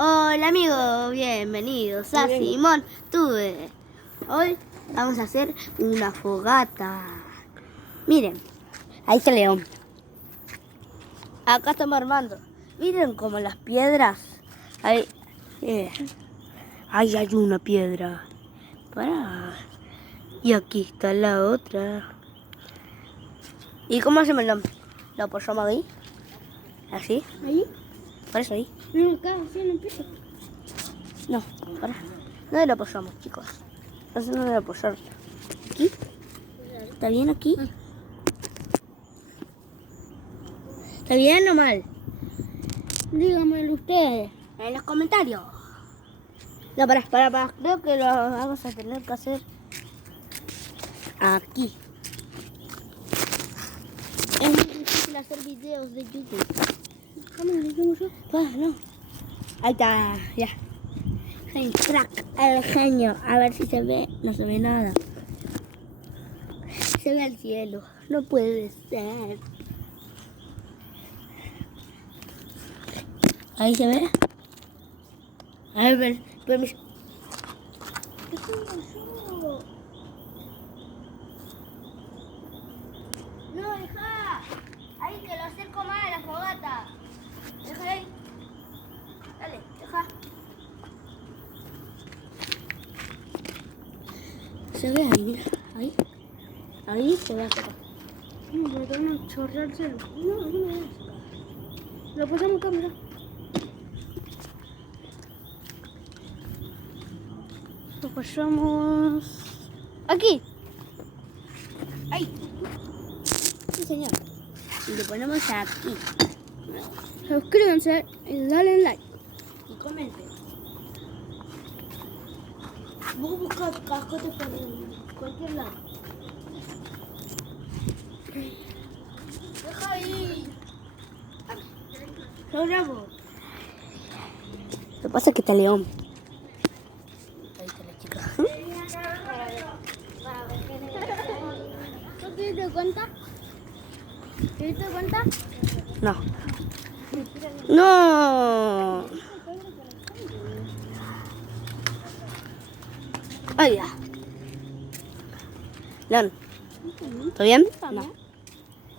Hola amigos, bienvenidos a Simón Tuve. Hoy vamos a hacer una fogata. Miren, ahí está el león. Acá estamos armando. Miren como las piedras. Ahí, ahí hay una piedra. Pará. Y aquí está la otra. ¿Y cómo hacemos lo apoyamos ahí? ¿Así? ¿Ahí? Por eso ahí. No, acá, sí, en el piso. No, pará. ¿Dónde lo apoyamos, chicos? No sé dónde lo apoyar. ¿Aquí? ¿Está bien aquí? ¿Está bien o mal? Díganmelo ustedes. En los comentarios. No, pará. Creo que lo vamos a tener que hacer aquí. Es muy difícil hacer videos de YouTube. ¿Cómo lo hicimos yo? No. Ahí está, ya. El crack, el genio. A ver si se ve. No se ve nada. Se ve el cielo. No puede ser. Ahí se ve. A ver, permiso. ¿Qué soy yo? No, deja. Ahí te lo acerco más a la fogata. Deja ahí. Dale, deja. Se ve ahí, mira. Ahí. Ahí se ve acá. No, pero tengo que chorreárselo. No me das. Lo pasamos acá, mira. Lo pasamos aquí. Ahí. Sí, señor. Y lo ponemos aquí. Suscríbanse y dale like. Y comenten. Vos buscas cascotes por cualquier lado. Deja ahí. Yo grabo. Lo que pasa es que está León. Ahí está la chica. ¿No te diste cuenta? ¿Te diste cuenta? No. No. Ay, ya. León. ¿Todo bien? No.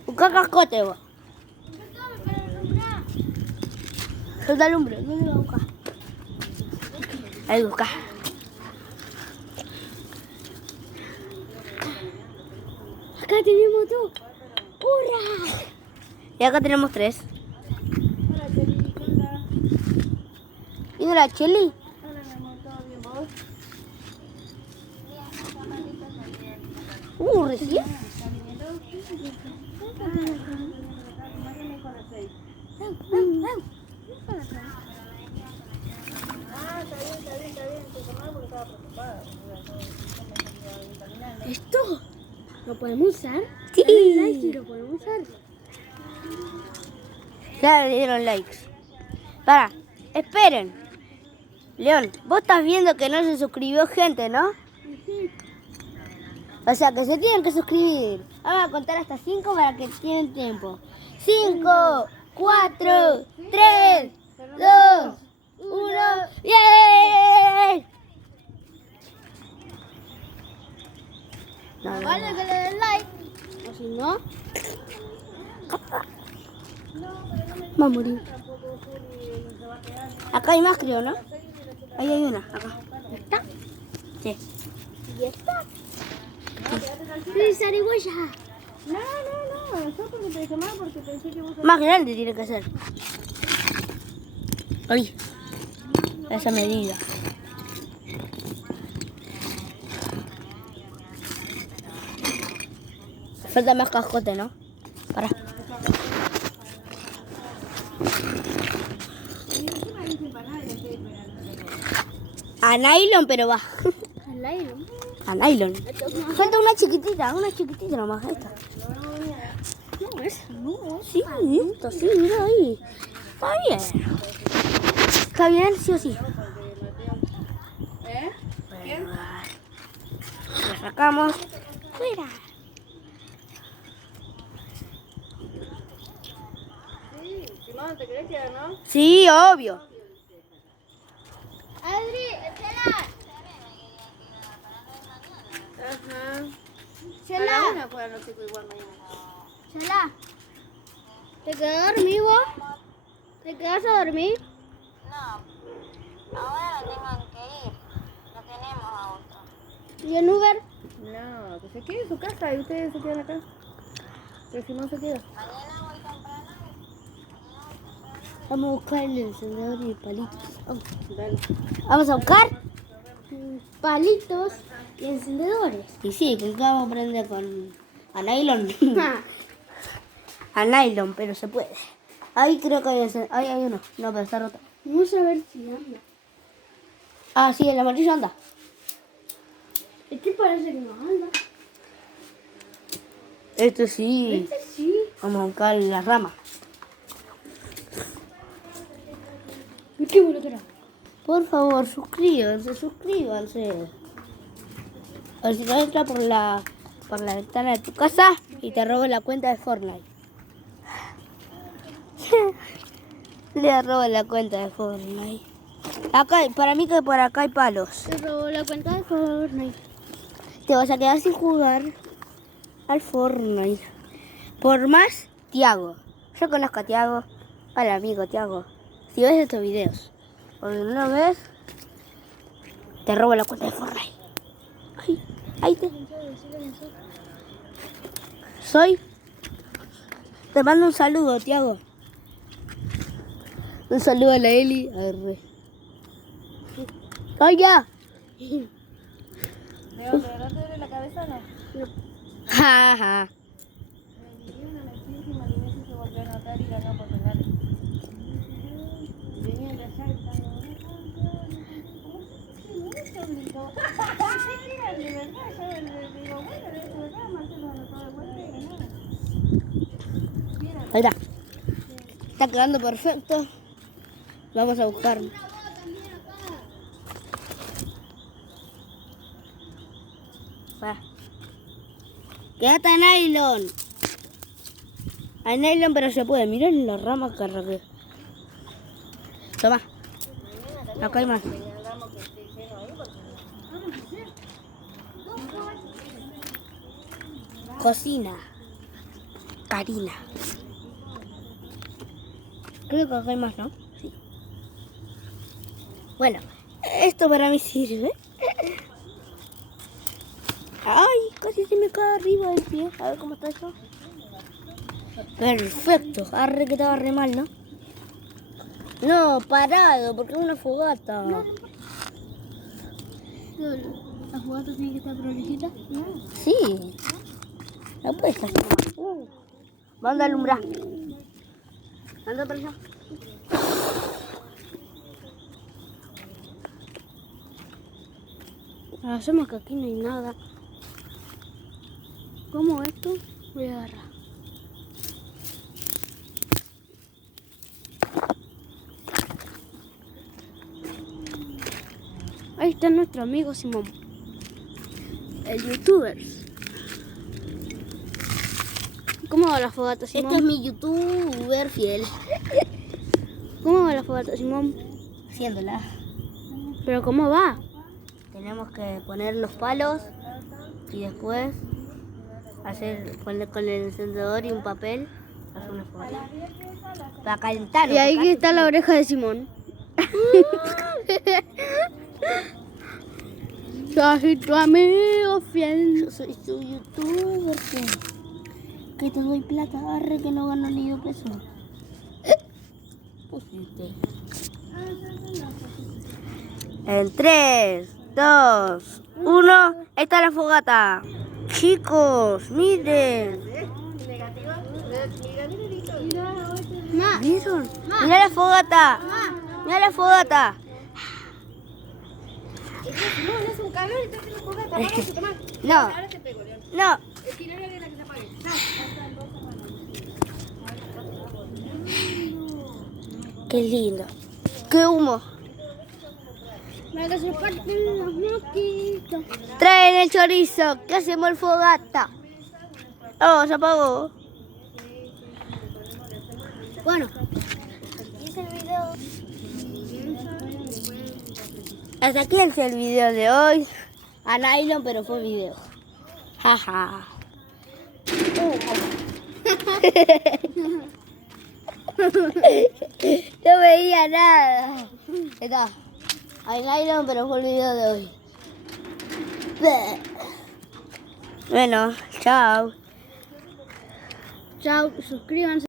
Busca cascote vos. Suelta el lumbre. ¿Dónde lo buscas? Ahí busca. Acá tenemos dos. ¡Hurra! Y acá tenemos 3. ¿Vino la Cheli? Hola, mi amor, ¿todo bien vos? Recién. ¿Esto lo podemos usar? Sí. Dale like y lo podemos usar. Ya le dieron likes. Para, esperen. León, vos estás viendo que no se suscribió gente, ¿no? O sea que se tienen que suscribir. Vamos a contar hasta 5 para que tienen tiempo. 5, 4, 3, 2, 1. ¡Bien! No, Vale que le den like. O si no, va a morir. Acá hay más, creo, ¿no? Ahí hay una, acá. ¿está? Sí. ¿Y esta? Sí, zarigüeya. No, yo porque te dije mal porque pensé que vos... Más grande tiene que ser. Ay, esa medida. Falta más cascote, ¿no? Para. A nylon, pero va. Al aire. A nylon. Falta una chiquitita nomás. Esta. No, esa no. Sí, esto, sí, mira ahí. Está bien. Está bien, sí o sí. ¿Bien? Lo sacamos. Fuera. Sí, Simón, ¿te querés quedar, no? Sí, obvio. bueno, chicos, igual no hay Chala, ¿te quedas dormido vos? ¿Te quedas a dormir? No, ahora no tengan que ir. No tenemos auto. ¿Y en Uber? No, que se quede en su casa y ustedes se quedan acá. Que si no se queda. Mañana voy temprano. Vamos a buscar el encendedor y palitos. Dale. Vamos a buscar palitos y encendedores. Y sí, ¿con qué vamos a prender? Con a nylon. A nylon, pero se puede. Ahí creo que ahí hay uno. No, pero está roto. Vamos a ver si anda. Ah, sí, el amarillo anda. Este parece que no anda. Este sí. Este sí. Vamos a buscar la rama. ¿Qué bueno que era? Por favor, suscríbanse. A ver si no entra por la ventana de tu casa y te robo la cuenta de Fortnite. Le robo la cuenta de Fortnite. Acá, para mí que por acá hay palos. Te robo la cuenta de Fortnite. Te vas a quedar sin jugar al Fortnite. Por más, Tiago. Yo conozco a Tiago. Hola, amigo Tiago. Si ves estos videos, o no lo ves, te robo la cuenta de Fortnite. Ay, ahí te... Te mando un saludo, Tiago. Un saludo a la Eli. Arre. ¡Ay, ya! ¿De dónde? ¿No te duele la cabeza o no? Ja, ja. Me di una lejísima y me se volvió a notar ir acá por pegarle. Venía de allá y estaba... Ahí está. Está quedando perfecto. Vamos a buscar. Va. Quédate a nylon. A nylon, pero se puede. Miren las ramas que arranqué. Toma. Acá hay más. Cocina. Karina. Creo que acá hay más, ¿no? Sí. Bueno, esto para mí sirve. Ay, casi se me cae arriba del pie. A ver cómo está eso. Perfecto. Arre que estaba re mal, ¿no? No, parado, porque es una fogata. ¿La fogata tiene que estar prolijita? Sí. La puedes estar. Vamos a alumbrar. Anda para allá. Hacemos que aquí no hay nada. ¿Cómo esto? Voy a agarrar. Ahí está nuestro amigo Simón. El youtuber. ¿Cómo va la fogata, Simón? Este es mi youtuber fiel. ¿Cómo va la fogata, Simón? Haciéndola. ¿Pero cómo va? Tenemos que poner los palos y después poner con el encendedor y un papel, hacer una fogata. Para calentar. Y ahí está la oreja de Simón. Soy tu amigo fiel. Yo soy tu youtuber fiel. Que te doy plata, arre que no gano ni 2 pesos. Pusiste. En 3, 2, 1. Ahí está la fogata. Chicos, miren. ¿Vieron? Mira la fogata. Mira la fogata. No, no es un calor y está haciendo fogata. Vamos a tomar. No. Ahora te pego, León. No. Es que no era la que se apague. Qué lindo. Qué humo. Traen el chorizo. ¿Qué hacemos el fogata? Oh, se apagó. Bueno. Aquí es el video. Hasta aquí es el video de hoy. A nylon, pero fue video. Jaja. No veía nada. Está. Hay nylon, pero fue el video de hoy. Bueno, chao. Chao, suscríbanse.